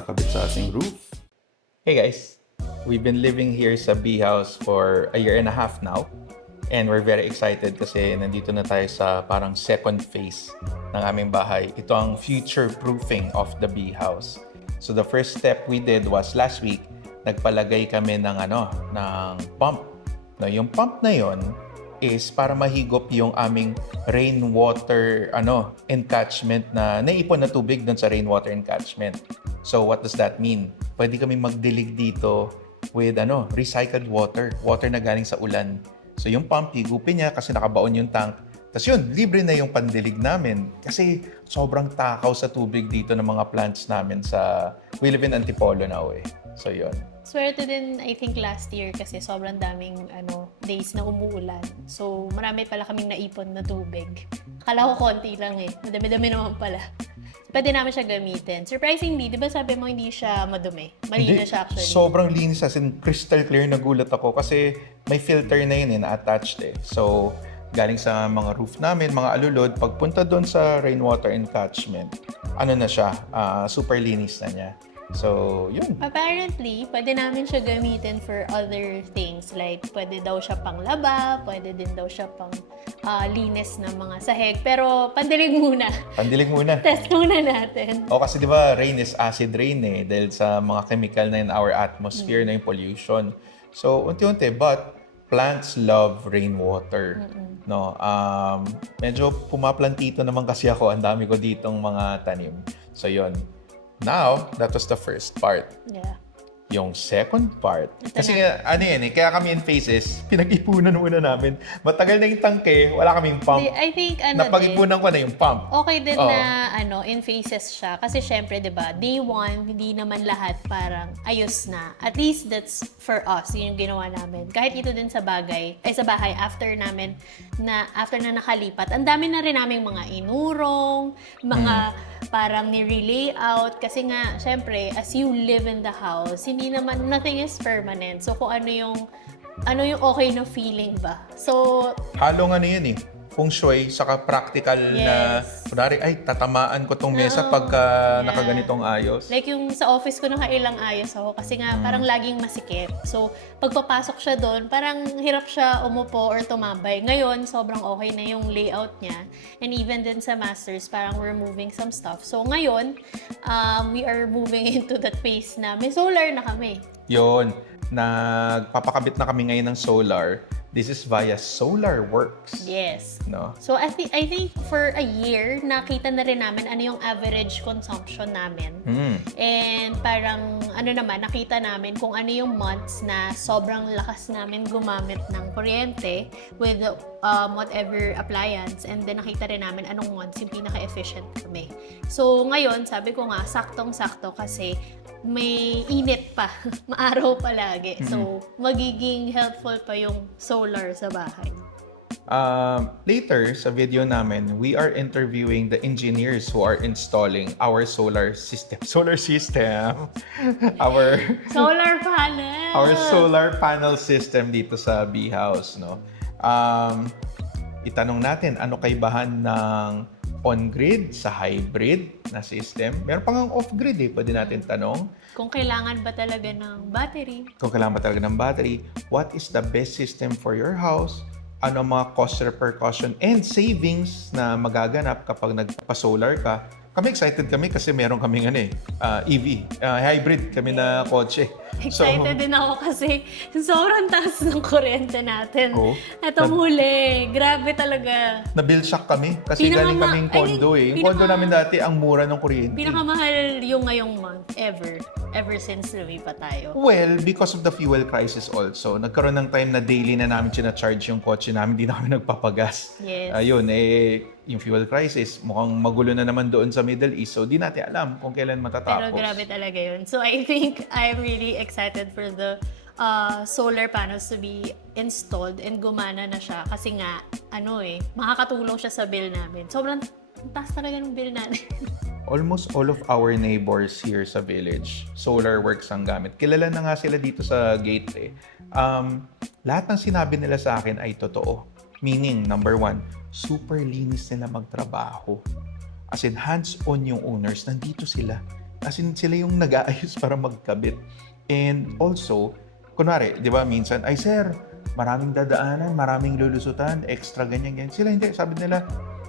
ikakabit sa ating roof. Hey guys! We've been living here sa Bee House for a year and a half now. And we're very excited kasi nandito na tayo sa parang second phase ng aming bahay. Ito ang future-proofing of the Bee House. So the first step we did was last week, nagpalagay kami ng pump. No, yung pump na yon is para mahigop yung aming rainwater encatchment na naipon na tubig doon sa rainwater encatchment. So what does that mean? Pwede kami magdilig dito with recycled water na galing sa ulan. So yung pump, higupin niya kasi nakabaon yung tank. Tapos yun, libre na yung pandilig namin kasi sobrang takaw sa tubig dito ng mga plants namin we live in Antipolo now eh. So yun. Swerte din, I think last year kasi sobrang daming days na umuulan. So marami pala kaming naipon na tubig. Akala ko konti lang eh. Madami-dami naman pala. Pwede namin siya gamitin. Surprisingly, di ba sabi mo hindi siya madumi? Malinis siya actually. Sobrang linis as in crystal clear. Nagulat ako kasi may filter na yun na-attached eh. So galing sa mga roof namin, mga alulod, pagpunta doon sa rainwater encatchment, super linis na niya. So, yun. Apparently, pwede namin siya gamitin for other things. Like, pwede daw siya pang laba, pwede din daw siya pang linis ng mga sahig. Pero, pandilig muna. Pandilig muna. Test muna natin. O kasi di ba, rain is acid rain eh. Dahil sa mga chemical na in our atmosphere na yung pollution. So, unti-unti, but plants love rainwater. No, medyo pumaplantito naman kasi ako. Ang dami ko ditong mga tanim. So, yun. Now, that was the first part. Yeah. Yung second part, kasi kaya kami in phases, pinag-ipunan muna namin. Matagal na yung tangke, wala kaming pump. I think, napag-ipunan ko na yung pump. Okay din na, in phases siya. Kasi syempre, di ba, day one, hindi naman lahat parang ayos na. At least that's for us, yun yung ginawa namin. Kahit ito din sa bahay, after na nakalipat, ang dami na rin naming mga inurong, mga parang ni-layout. Kasi nga, syempre, as you live in the house, nothing is permanent. So, kung ano yung okay na feeling ba. So, halong yan eh. Feng shui, saka practical na, kunwari, ay, tatamaan ko tong mesa pagka nakaganitong ayos. Like yung sa office ko, nakailang ayos ako kasi nga parang laging masikip. So, pagpapasok siya doon, parang hirap siya umupo or tumambay. Ngayon, sobrang okay na yung layout niya. And even din sa masters, parang we're moving some stuff. So, ngayon, we are moving into that phase na may solar na kami. Yun, nagpapakabit na kami ngayon ng solar. This is via SolarWorks. Yes. No? So, I think for a year, nakita na rin namin ano yung average consumption namin. And parang, nakita namin kung ano yung months na sobrang lakas namin gumamit ng kuryente with whatever appliance. And then, nakita rin namin anong months yung pinaka-efficient kami. So, ngayon, sabi ko nga, saktong-sakto kasi may init pa, maaraw palagi. So, magiging helpful pa yung solar sa bahay. Later, sa video namin, we are interviewing the engineers who are installing our solar system. Our solar panel system dito sa Bee House. No? Itanong natin, ano kaibahan ng on-grid sa hybrid na system? Meron pang off-grid eh. Pwede natin tanong. Kung kailangan ba talaga ng battery? What is the best system for your house? Ano mga cost repercussion and savings na magaganap kapag nagpa-solar ka? Kami excited kasi meron kaming EV, hybrid kami na kotse. Excited din ako kasi sobrang taas ng kuryente natin. Itong huli, grabe talaga. Na-bill shock kami kasi galing kaming condo eh. Yung condo namin dati, ang mura ng kuryente. Pinakamahal yung ngayong month ever since lumipat tayo. Well, because of the fuel crisis also. Nagkaroon ng time na daily na namin charge yung kotse namin, hindi na kami nagpapagas. Yes. Ayun, yung fuel crisis, mukhang magulo na naman doon sa Middle East. So, di natin alam kung kailan matatapos. Pero grabe talaga yun. So, I think I'm really excited for the solar panels to be installed and gumana na siya. Kasi nga, makakatulong siya sa bill namin. Sobrang taas talaga ng bill natin. Almost all of our neighbors here sa village, SolarWorks ang gamit. Kilala na nga sila dito sa gate eh. Lahat ng sinabi nila sa akin ay totoo. Meaning, number one, super linis nila magtrabaho. As in, hands-on yung owners, nandito sila. as in sila yung nag-aayos para magkabit. And also, kunwari, di ba, minsan, ay sir, maraming dadaanan, maraming lulusutan, extra ganyan. Sila hindi, sabi nila,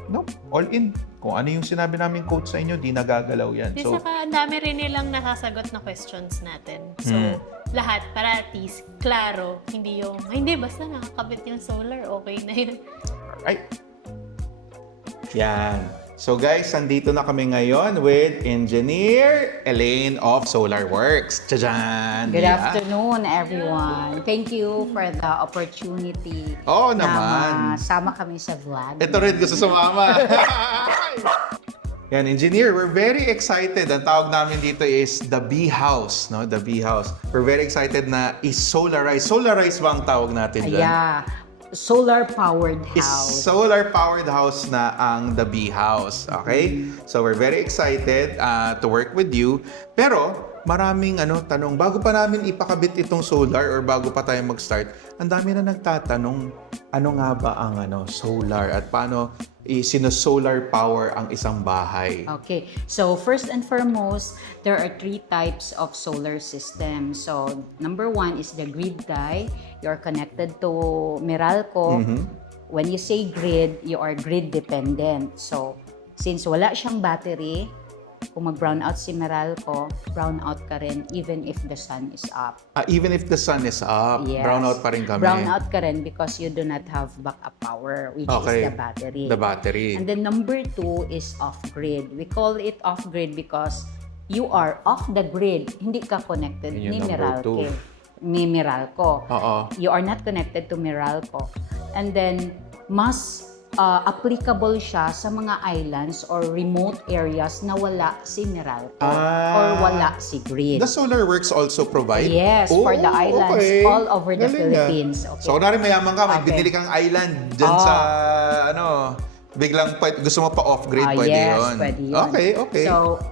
no, all in. Kung ano yung sinabi namin quote sa inyo, di nagagalaw yan. Di So, saka, ang dami rin nilang nakasagot na questions natin. So, lahat, para at least, klaro, hindi yung, "Ay, hindi, basta nakakabit yung solar, okay na yun." ay, yan. So guys, andito na kami ngayon with Engineer Elaine of Solar Works. Tadyan! Good Yeah. afternoon, everyone. Thank you for the opportunity Oo na naman. masama kami sa vlog. Ito rin gusto sumama. Yan, Engineer, we're very excited. Ang tawag namin dito is the Bee House, no? The Bee House. We're very excited na is-solarize. Solarize ba ang tawag natin dyan? Yeah, solar-powered Is house. solar-powered house na ang The Bee House. Okay? So we're very excited to work with you. Pero maraming tanong. Bago pa namin ipakabit itong solar or bago pa tayo mag-start, ang dami na nagtatanong, ano nga ba ang solar at paano sino-solar power ang isang bahay? Okay, so first and foremost, there are 3 types of solar systems. So number 1 is the grid tie. You're connected to Meralco. When you say grid, you are grid dependent. So since wala siyang battery, kung mag-brown out si Meralco, brown out ka rin even if the sun is up. Even if the sun is up, Yes. brown out pa rin kami. Brown out ka rin because you do not have backup power, which Okay. is the battery. The battery. And then number 2 is off-grid. We call it off-grid because you are off the grid. Hindi ka connected Yun yung ni number Meralco. 2. Ni Meralco. Oo. You are not connected to Meralco. And then, mas applicable siya sa mga islands or remote areas na wala si Meralco or wala si grid. The Solar Works also provide? Yes, for the islands okay. all over the Galing, Philippines. ah. Okay. So, kunwari mayaman ka, may Okay. binili kang island dyan sa, biglang gusto mo pa off-grid, pwede yes, yun. pwede yun. Okay. So,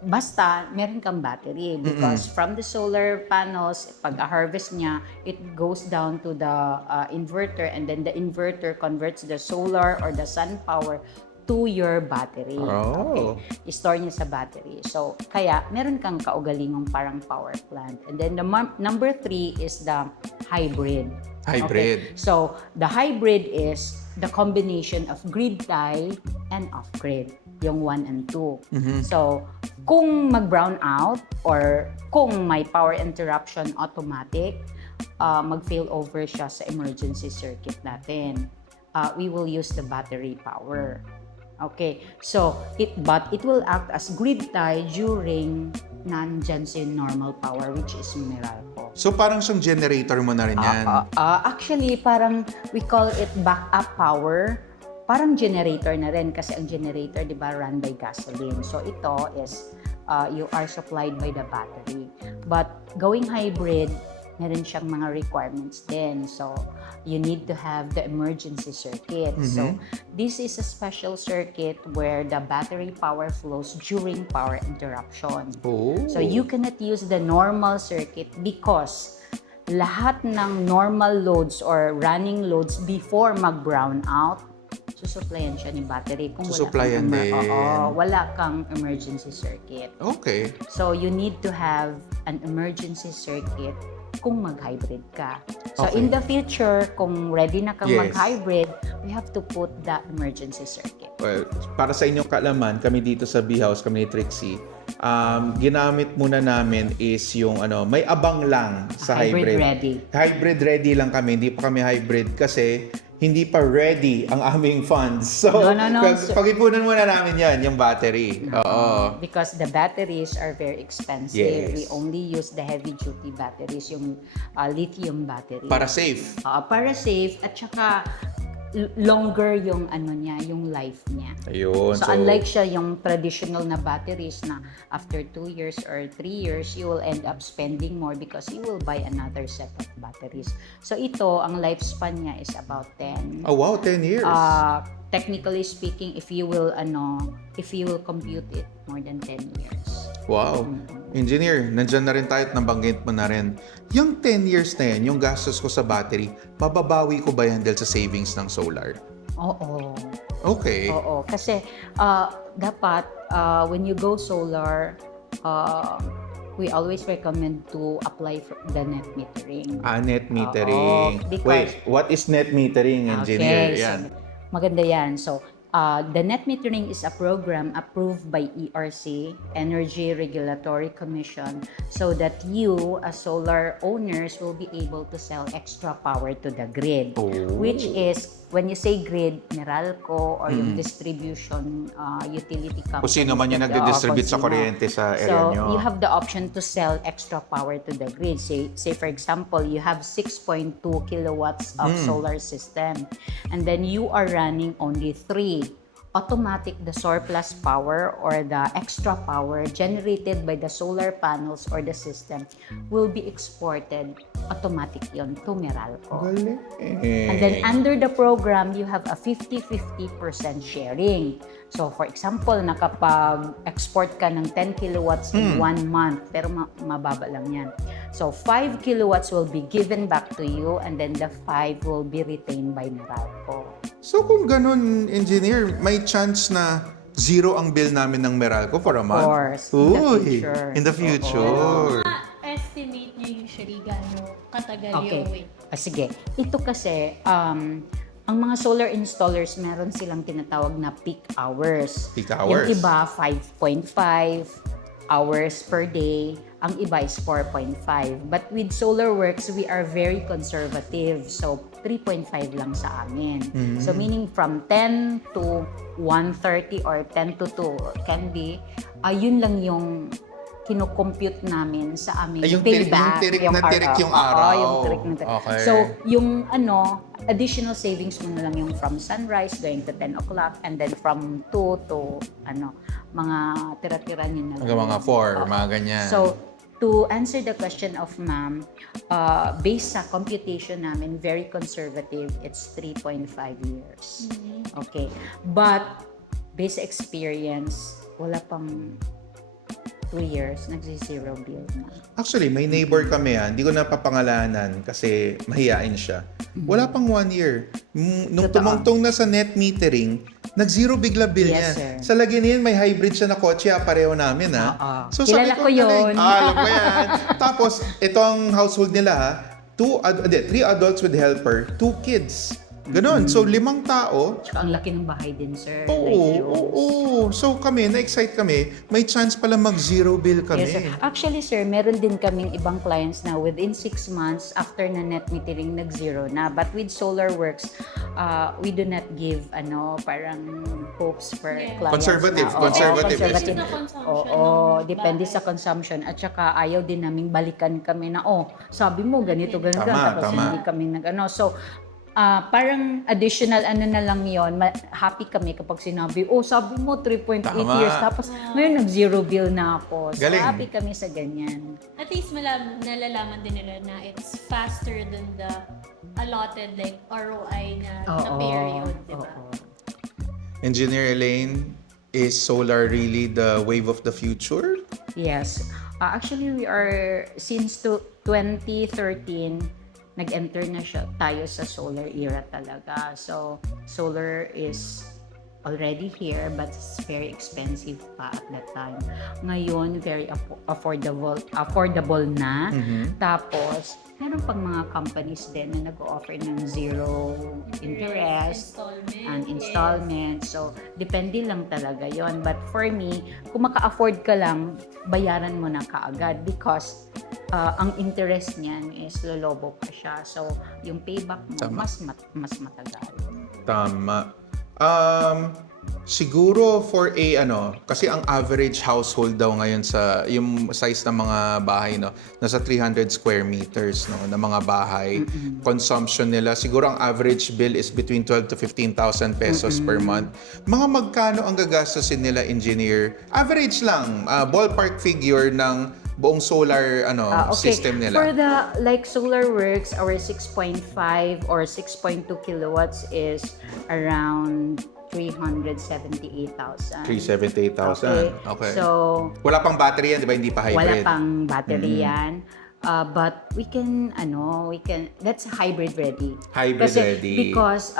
basta meron kang battery because from the solar panels, pag harvest niya, it goes down to the inverter and then the inverter converts the solar or the sun power to your battery. Oh. Okay. I-store niya sa battery. So, kaya meron kang kaugalingong parang power plant. And then the number 3 is the hybrid. Hybrid. Okay. So, the hybrid is the combination of grid tie and off-grid, yung 1 and 2. So, kung mag-brown out or kung may power interruption automatic, mag-fail over siya sa emergency circuit natin. We will use the battery power. Okay, so it will act as grid tie during nandyan si normal power, which is Meralco. So, parang siyang generator mo na rin yan. Actually, parang we call it backup power. Parang generator na rin kasi ang generator, di ba, run by gasoline. So, ito is you are supplied by the battery. But going hybrid, meron siyang mga requirements din. So, you need to have the emergency circuit. So, this is a special circuit where the battery power flows during power interruption. Oh. So, you cannot use the normal circuit because lahat ng normal loads or running loads before mag-brown out, susuplayan siya ni battery kung Susuplayan din. wala kang emergency circuit. Okay. So, you need to have an emergency circuit kung mag-hybrid ka. So, Okay. in the future, kung ready na kang Yes. mag-hybrid, we have to put the emergency circuit. Well, para sa inyong kaalaman, kami dito sa Bee House, kami ni Trixie, ginamit muna namin is yung may abang lang sa Hybrid hybrid. ready. Hybrid ready lang kami, hindi pa kami hybrid kasi hindi pa ready ang aming funds. So, No. pag-ipunan muna namin yan, yung battery. Oo. Because the batteries are very expensive. Yes. We only use the heavy-duty batteries, yung lithium battery. Para safe. Para safe at saka longer yung yung life niya. Ayun. So, unlike siya yung traditional na batteries na after 2 years or 3 years, you will end up spending more because you will buy another set of batteries. So, ito, ang lifespan niya is about 10. Oh, wow, 10 years. Technically speaking, if you will compute it, more than 10 years. Wow. Engineer, nandyan na rin tayo at nabanggit mo na rin. Yung 10 years na yan, yung gastos ko sa battery, mababawi ko ba yan dahil sa savings ng solar? Oo. Okay. Oo. Kasi dapat when you go solar, we always recommend to apply for the net metering. Net metering. Oo, because- Wait, what is net metering, engineer? Okay, Yan. so maganda yan. So, the net metering is a program approved by ERC, Energy Regulatory Commission, so that you, as solar owners, will be able to sell extra power to the grid. Oh. Which is, when you say grid, Meralco or yung distribution utility company. Kung sino man yung nagdi-distribute sa kuryente sa area So, nyo. you have the option to sell extra power to the grid. Say for example, you have 6.2 kilowatts of solar system, and then you are running only 3. Automatic, the surplus power or the extra power generated by the solar panels or the system will be exported automatic yon to Meralco. Galing. And then under the program, you have a 50-50% sharing. So for example, nakapag-export ka ng 10 kilowatts in 1 month, pero mababa lang yan. So 5 kilowatts will be given back to you, and then the 5 will be retained by Meralco. So kung ganun, engineer, may chance na zero ang bill namin ng Meralco for a month? course. In the Uy, future. in the future. Estimate nyo usually gano'ng katagal Okay. yung wait. Sige. Ito kasi, ang mga solar installers, meron silang tinatawag na peak hours. Peak hours. Yung iba, 5.5 hours per day. Ang iba is 4.5. But with SolarWorks, we are very conservative. So, 3.5 lang sa amin. So, meaning from 10 to 1:30 or 10 to 2 can be, yun lang yung kino-compute namin sa aming Ay, yung tirik- payback. yung tirik yung araw. Oo, yung tirik na tirik. Okay. So, yung additional savings mo na lang yung from sunrise going to 10 o'clock, and then from 2 to mga tira-tira nyo na lang. Hanggang mga 4, Oo. mga ganyan. So, to answer the question of ma'am, based sa computation namin, very conservative, it's 3.5 years. Okay. But, based sa experience, wala pang 2 years, nagsi-zero bill na. Actually, may neighbor kami hindi ko napapangalanan kasi mahiyain siya. Wala pang 1 year. Nung Totoo. tumungtong na sa net metering, nag-zero bigla bill Yes, niya. sir. Sa lagyan niya, may hybrid siya na kotse, pareho namin Oo. So, Kilala sabi ko yun. alam ko yan. Tapos, ito ang household nila 3 adults with helper, 2 kids. Ganon. So, 5 tao. Tsaka ang laki ng bahay din, sir. Oo, Like yours. oo. So, kami, na-excite kami. May chance pala mag-zero bill kami. Yes, sir. Actually, sir, meron din kaming ibang clients na within 6 months after na net metering nag-zero na. But with SolarWorks, we do not give parang hopes per Yeah. clients. Conservative, na, oo, conservative. conservative. Depende sa consumption Oo, ng depende bahay. sa consumption. At saka ayaw din naming balikan kami na, sabi mo ganito, ganito. Tama, Tapos tama. hindi kami So, parang additional na lang yon. Happy kami kapag sinabi, sabi mo 3.8 Tama. years. Tapos ngayon nag-zero bill na ako. So Galing. happy kami sa ganyan. At least nalalaman din nila na it's faster than the allotted ROI na period, di ba? Oo. Engineer Elaine, is solar really the wave of the future? Yes. Actually, we are, since 2013, nag-enter na tayo sa solar era talaga. So, solar is already here, but it's very expensive pa at that time. Ngayon, very affordable na. Tapos, meron pang mga companies din na nag-offer ng zero interest and installment. So, depende lang talaga yon. But for me, kung maka-afford ka lang, bayaran mo na kaagad because ang interest niyan is lolobo pa siya. So, yung payback mo, Tama. mas matagal. Tama. Siguro for kasi ang average household daw ngayon sa yung size ng mga bahay nasa 300 square meters na mga bahay. Consumption nila siguro ang average bill is between 12 to 15,000 pesos per month. Mga magkano ang gagastusin nila, engineer? Average lang, ballpark figure ng buong solar system nila. For the SolarWorks, our 6.5 or 6.2 kilowatts is around 378,000. 378,000. Okay. So, Wala pang battery yan, di ba? Hindi pa hybrid. wala pang battery yan. But that's hybrid ready. Hybrid Kasi, ready. Because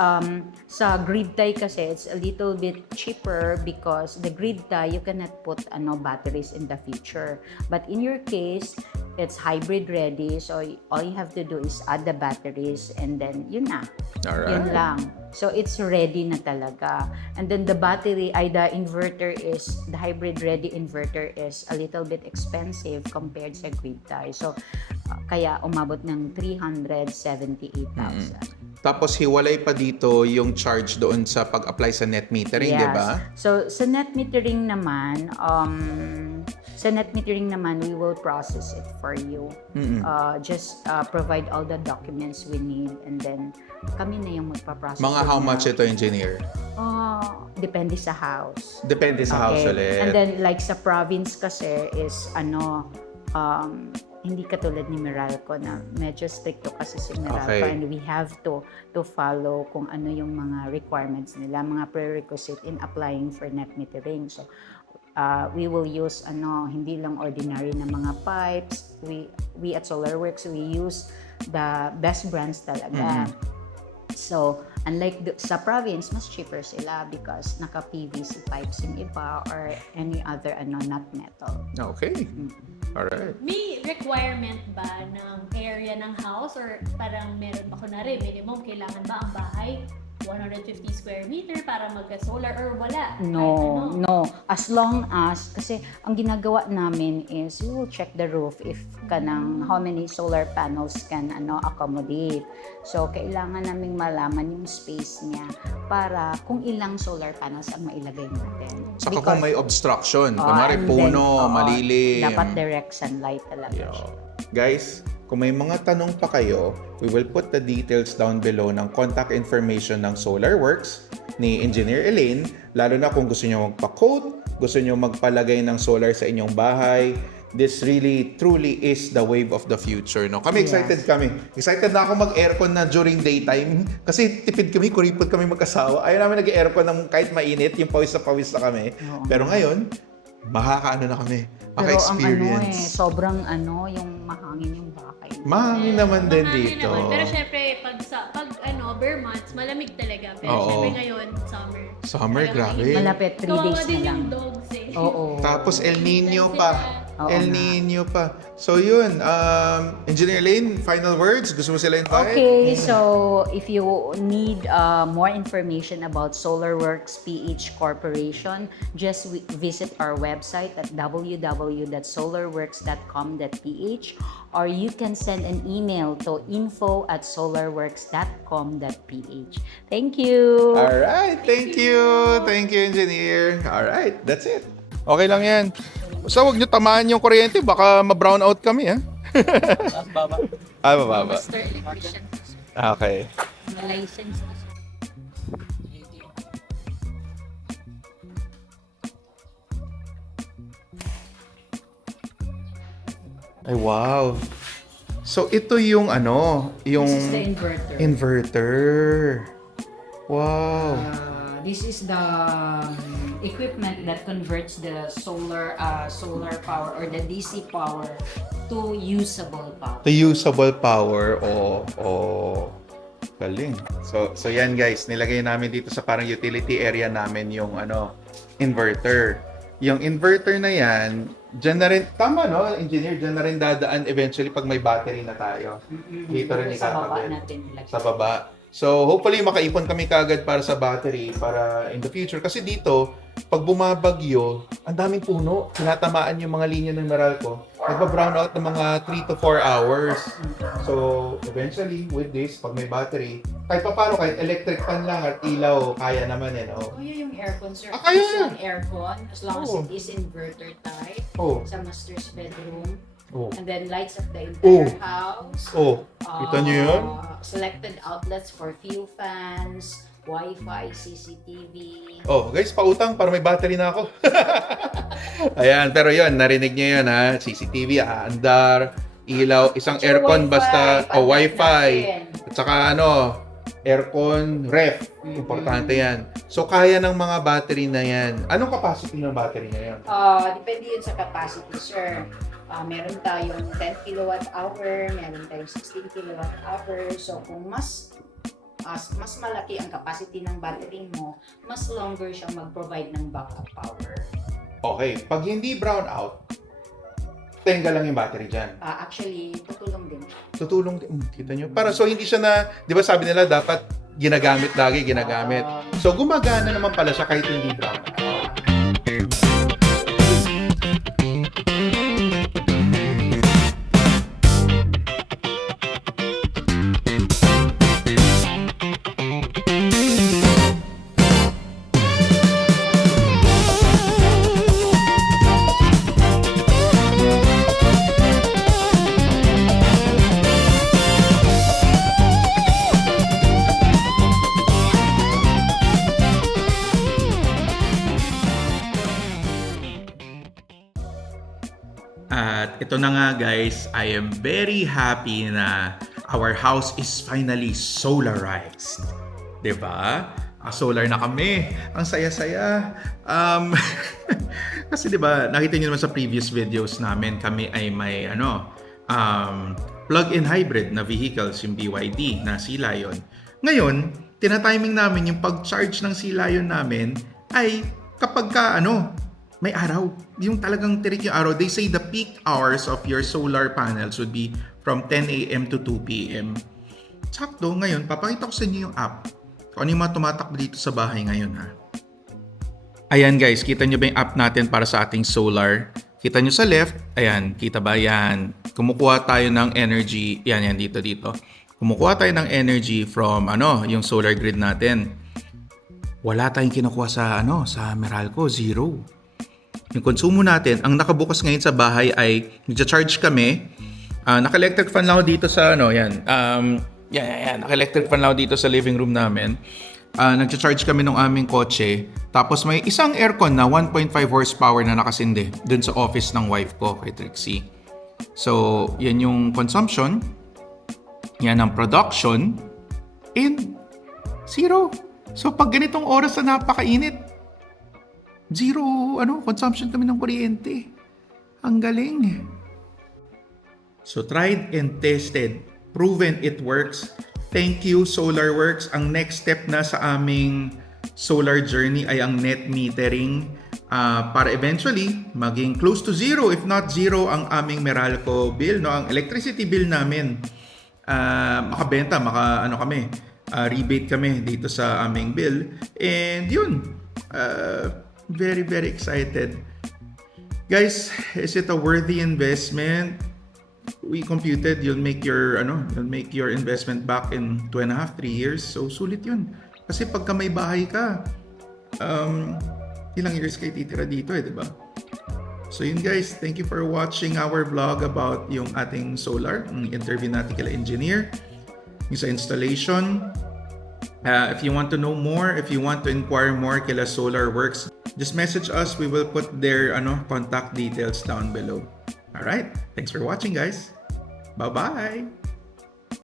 sa grid tie kasi, it's a little bit cheaper because the grid tie, you cannot put batteries in the future. But in your case, it's hybrid ready. So, all you have to do is add the batteries and then yun na. Alright. Yun lang. So, it's ready na talaga. And then the battery, the hybrid ready inverter is a little bit expensive compared sa grid tie. So, kaya umabot ng 378,000. Tapos hiwalay pa dito yung charge doon sa pag-apply sa net metering, Yes. di ba? So, sa net metering naman, we will process it for you. Just provide all the documents we need and then kami na yung magpa-process. Mga how much ito, engineer? Depende sa house. Depende sa house ulit. And then like sa province kasi is hindi katulad ni Meralco na medyo stricto kasi si Meralco and we have to follow kung ano yung mga requirements nila, mga prerequisite in applying for net metering. So we will use hindi lang ordinary na mga pipes. We at SolarWorks, we use the best brands talaga. So, unlike sa province, mas cheaper sila because naka-PVC pipes yung iba or any other not metal. Okay. Alright. May requirement ba ng area ng house or parang meron ba kunwari minimum kailangan ba ang bahay 150 square meter para magka-solar or wala? No. As long as, kasi ang ginagawa namin is we will check the roof if how many solar panels can accommodate. So, kailangan naming malaman yung space niya para kung ilang solar panels ang mailagay natin. Saka kung may obstruction, kunwari puno, malilim. Dapat direct sunlight talaga siya. Guys, kung may mga tanong pa kayo, we will put the details down below ng contact information ng SolarWorks ni Engineer Elaine, lalo na kung gusto niyo magpa-quote, gusto niyo magpalagay ng solar sa inyong bahay. This really, truly is the wave of the future. No? Kami, excited kami. Excited na ako mag-aircon na during daytime. Kasi tipid kami, kuripot kami mag-asawa. Ayaw namin nag-aircon ng kahit mainit, yung pawis na kami. Pero ngayon, makakaano na kami. Maka-experience. Sobrang yung mahangin yung bahay. Mahangin naman din Mahangin dito. naman. Pero syempre, pag bare months, malamig talaga. Pero syempre ngayon, summer. Summer, Talagang grabe. init. Malapit, 3 days Kawawa na din lang. yung dogs eh. Oo. Tapos El Nino pa. Oo El nga. Nino pa. So yun, Engineer Lane, final words? Gusto mo sila invite? Okay, so if you need more information about SolarWorks PH Corporation, just visit our website at www.solarworks.com.ph or you can send an email to info@solarworks.com.ph. Thank you! Alright, thank you. Thank you, Engineer. Alright, that's it. Okay lang yan. Basta huwag nyo tamaan yung kuryente, baka ma-brown out kami, ha? Baba. Bababa. Master electrician. Okay. License. Ay, wow. So, ito yung yung This is the inverter. inverter. Wow. This is the equipment that converts the solar power or the DC power to usable power. The usable power. Galing. So yan guys, nilagay namin dito sa parang utility area namin yung inverter. Yung inverter na yan, dyan na rin, tama no, engineer, dyan na rin dadaan eventually pag may battery na tayo. Dito rin Sa baba ikakabit. natin. Sa baba. So, hopefully makaipon kami kagad para sa battery para in the future. Kasi dito, pag bumabagyo, ang daming puno. Tinatamaan yung mga linya ng Meralco. Nagpa-brown out ng mga 3 to 4 hours. So, eventually, with this, pag may battery, kahit pa paano, kahit electric fan lang at ilaw, kaya naman no? Kuya yung aircon, sir. Kaya It's yan. an aircon as long Oo. as it is inverter type Oh, sa master's bedroom. oh, And then lights of the Oh. entire house. oh. Kita nyo yun? Selected outlets for fuel fans, Wi-Fi, CCTV. Oh, guys, pautang para may battery na ako. Ayan, pero yun, narinig nyo yun ha. CCTV, aandar, ilaw, isang Sure, aircon Wi-Fi, basta, Wi-Fi. natin. At saka aircon, ref. Importante yan. So, kaya ng mga battery na yan. Anong capacity ng battery na yan? Depende yun sa capacity, sir. Meron tayong 10 kilowatt hour, meron tayong 16 kilowatt hour. So kung mas malaki ang capacity ng battery mo, mas longer siyang mag-provide ng backup power. Okay, pag hindi brown out, tenga lang yung battery dyan. Actually, tutulong din. Tutulong din. Kita nyo? Para so hindi siya na, di ba sabi nila dapat ginagamit lagi, ginagamit. So gumagana naman pala siya kahit hindi brown out. At ito na nga guys, I am very happy na our house is finally solarized. Diba? Solar na kami. Ang saya-saya. Kasi diba, nakita niyo naman sa previous videos namin, kami ay may plug-in hybrid na vehicles, yung BYD na Sea Lion. Ngayon, tinatiming namin yung pag-charge ng Sea Lion namin ay kapag ka may araw. Yung talagang tirik yung araw. They say the peak hours of your solar panels would be from 10 a.m. to 2 p.m. Sakto, ngayon, papakita ko sa inyo yung app. Kung ano yung mga tumatakbo dito sa bahay ngayon, ha. Ayan guys, kita nyo ba yung app natin para sa ating solar? Kita nyo sa left, ayan, kita ba yan? Kumukuha tayo ng energy, yan, dito. Kumukuha tayo ng energy from, yung solar grid natin. Wala tayong kinukuha sa Meralco, zero. Yung konsumo natin, ang nakabukas ngayon sa bahay ay nag-charge kami. Naka-electric fan lang ako dito sa Naka-electric fan lang ako dito sa living room namin. Nag-charge kami ng aming kotse. Tapos may isang aircon na 1.5 horsepower na nakasindi dun sa office ng wife ko kay Trixie. So, yan yung consumption. Yan ang production. And zero. So, pag ganitong oras na napakainit, zero, consumption kami ng kuryente. Ang galing. So, tried and tested. Proven it works. Thank you, SolarWorks. Ang next step na sa aming solar journey ay ang net metering para eventually maging close to zero, if not zero, ang aming Meralco bill, ang electricity bill namin. Makabenta, rebate kami dito sa aming bill. And yun, very, very excited. Guys, is it a worthy investment? We computed you'll make your investment back in 2.5-3 years. So sulit 'yun. Kasi pagka may bahay ka, ilang years kayo titira dito di ba? So yun guys, thank you for watching our vlog about yung ating solar, ang interview natin kila engineer, yung sa installation. If you want to know more, if you want to inquire more kila SolarWorks, just message us. We will put their contact details down below. All right. Thanks for watching, guys. Bye-bye.